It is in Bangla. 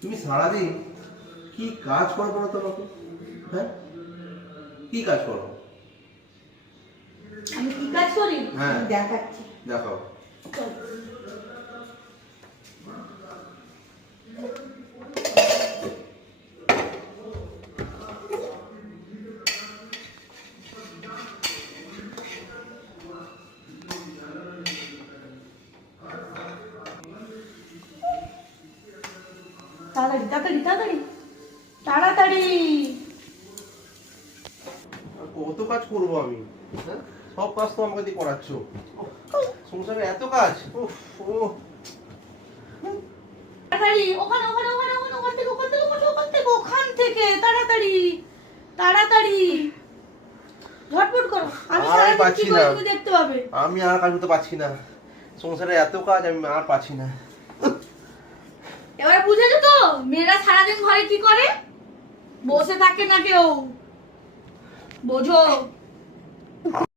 তুমি সারাদিন কি কাজ করো বলো তো আমাকে? হ্যাঁ, কি কাজ করো? আমি কি কাজ করি হ্যাঁ দেখাচ্ছি। দেখাও। চল। তাড়াতাড়ি তাড়াতাড়ি তাড়াতাড়ি তাড়াতাড়ি। আর কত কাজ করবো আমি? হ্যাঁ, সব কাজ তো আমাকে দিয়ে করাচ্ছ। সংসারে এত কাজ। উফ, ও তাড়াতাড়ি ওখানে ওখানে ওখানে ওখানে ওখান থেকে ওখান থেকে ওখান থেকে ওখান থেকে ওখান থেকে তাড়াতাড়ি তাড়াতাড়ি ঝটপট করো। আমি আর সারাদিন পাচ্ছি কি করি না। তুমি দেখতে পাবে। আমি আর কাজ করতে পারছি না। সংসারে এত কাজ আমি আর পাচ্ছি না। এবার বুঝেছো তো মেয়েরা সারাদিন ঘরে কি করে? বসে থাকে না কেউ, বোঝো।